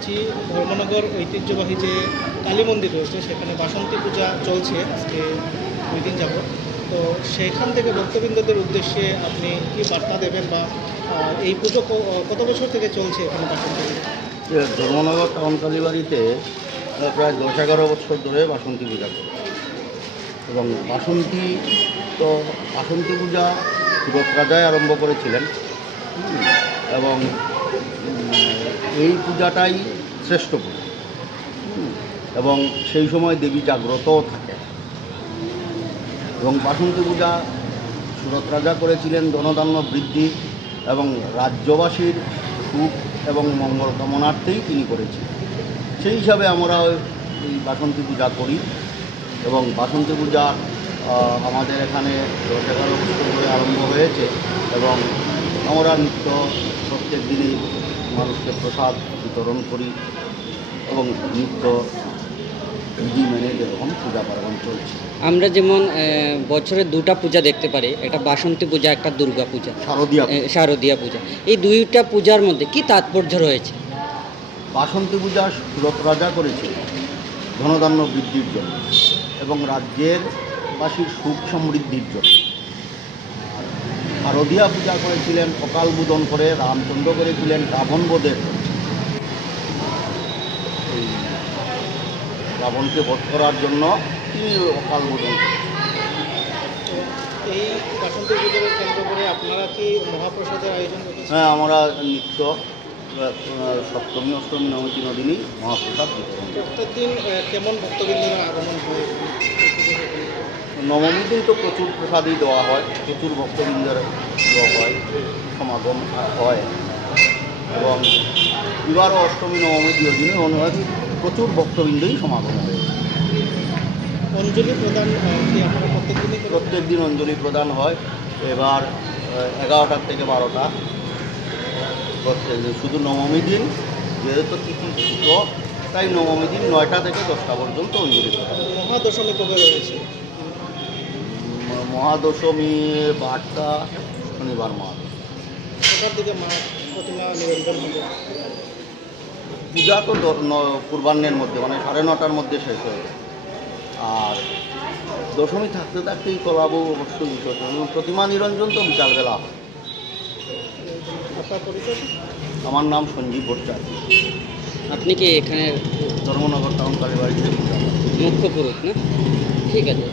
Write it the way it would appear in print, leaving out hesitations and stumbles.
পাচ্ছি ধর্মনগর ঐতিহ্যবাহী যে কালী মন্দির রয়েছে সেখানে বাসন্তী পূজা চলছে আজকে 2 দিন যাবত। তো সেখান থেকে ভক্তবৃন্দদের উদ্দেশ্যে আপনি কি বার্তা দেবেন বা এই পুজো কত বছর থেকে চলছে এখানে বাসন্তী পূজা? ধর্মনগর টাউন কালীবাড়িতে প্রায় 10-11 বছর ধরে বাসন্তী পূজা করে এবং বাসন্তী পূজা সুরত রাজাই আরম্ভ করেছিলেন এবং এই পূজাটাই শ্রেষ্ঠ পূজা এবং সেই সময় দেবী জাগ্রতও থাকে এবং বাসন্তী পূজা সুরত রাজা করেছিলেন ধনধান্য বৃদ্ধি এবং রাজ্যবাসীর সুখ এবং মঙ্গল কামনার্থেই তিনি করেছিলেন। সেই হিসাবে আমরা এই বাসন্তী পূজা করি এবং বাসন্তী পূজা আমাদের এখানে 10-11 বছর ধরে আরম্ভ হয়েছে এবং আমরা নিত্য প্রত্যেক দিনই মানুষকে প্রসাদ বিতরণ করি এবং নিত্য বিধি মেনে এরকম পূজা পার্বণ চলছে। আমরা যেমন বছরে 2টা পূজা দেখতে পারি, একটা বাসন্তী পূজা, একটা দুর্গা পূজা, শারদীয়া পূজা। এই 2টা পূজার মধ্যে কি তাৎপর্য রয়েছে? বাসন্তী পূজা সুরত রাজা করেছিল ধনধান্য বৃদ্ধির জন্য এবং রাজ্যের বাসীর সুখ সমৃদ্ধির জন্য। শারদীয়া পূজা করেছিলেন অকাল বোধন করে রামচন্দ্র করেছিলেন রাবণ বধের, এই রাবণকে বধ করার জন্য তিনি অকাল বোধন করেন। এই বাসন্তী পূজাকে কেন্দ্র করে আপনারা কি মহাপ্রসাদের আয়োজন করছেন? হ্যাঁ, আমরা নিত্য সপ্তমী অষ্টমী নবমী 3 দিনই মহাপ্রসাদ বিতরণ করি। প্রত্যেকদিন কেমন ভক্তবৃন্দরা আগমন হয়? নবমী দিন তো প্রচুর প্রসাদই দেওয়া হয়, প্রচুর ভক্তবৃন্দের দেওয়া হয়, সমাগম হয় এবং এবারও অষ্টমী নবমী 2 দিনে অনুযায়ী প্রচুর ভক্তবৃন্দই সমাগম হয়েছে। অঞ্জলি প্রদান কি আপনারা প্রত্যেকদিনই করেন? প্রত্যেক দিন অঞ্জলি প্রদান হয়। এবার 11টা থেকে 12টা প্রত্যেক দিন, শুধু নবমী দিন যেহেতু তিথি ছোট তাই নবমী দিন 9টা থেকে 10টা পর্যন্ত অঞ্জলি প্রদান। মহাদশমী কবে রয়েছে? মহাদশমী 12টা শনিবার মহাদশমী। সেটার দিকে মা প্রতিমা নিরঞ্জন হবে। পূজা তো পূর্বাহ্নের মধ্যে মানে 9:30টার মধ্যে শেষ হয়ে যায়। আর দশমী থাকতে থাকতেই কলাবো অবশ্যই বিসর্জন এবং প্রতিমা নিরঞ্জন তো বিকালবেলা হয়। আপনার পরিচয়? আমার নাম সঞ্জীব ভট্টাচার্য, আপনি কি এখানে ধর্মনগর টাউন কালীবাড়িতে পূজা। মুখ্য পুরুষ না? ঠিক আছে।